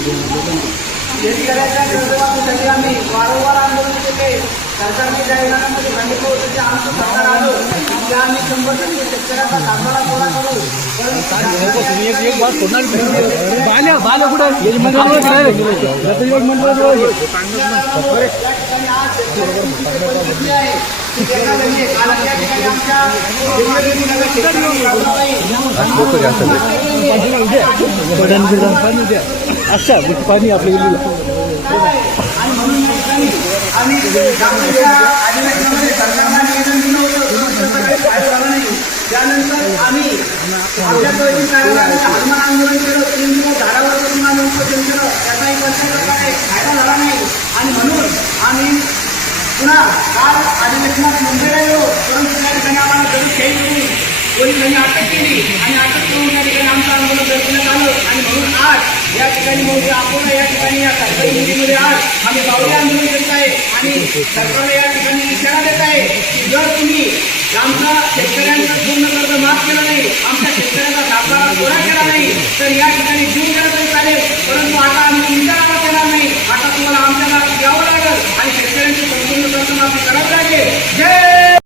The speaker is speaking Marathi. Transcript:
शेतकऱ्याच्या कर्जमाफीसाठी आम्ही वारंवार आंदोलन केले. सरकारने जाहीरनाम्यामध्ये सांगितलं होतं की आमचं सरकार आलं की आम्ही 100% शेतकऱ्याचा सातबारा पूर्ण करू. अच्छा पाणी आपल्या आम्ही अधिवेशनामध्ये सरकारला निवेदन दिलं होतं, फायदा झाला नाही. त्यानंतर आम्ही आपल्या हनुमान आंदोलन केलं, 3 दिवस झाडावर बसून आम्ही उपोषण केलं, त्याचाही कसल्या प्रकारे फायदा झाला नाही. आणि म्हणून आम्ही पुन्हा काल अधिवेशनात मुंबईला गेलो, परंतु त्या ठिकाणी आम्हाला दगडफेक करून पोलिसांनी अटक केली आणि अटक करून त्या ठिकाणी आमचं आंदोलन दर्शवण्यात आलं. आणि म्हणून आज या ठिकाणी मग आपण या ठिकाणी या सरकारी निधीमध्ये आज आम्ही बावली आंदोलन करत आहे आणि सरकारला या ठिकाणी इशारा देत आहे की जर तुम्ही आमचा शेतकऱ्यांचं पूर्ण कर्ज माफ केलं नाही, आमच्या शेतकऱ्यांचा सातबारा पूर्ण केला नाही, तर या ठिकाणी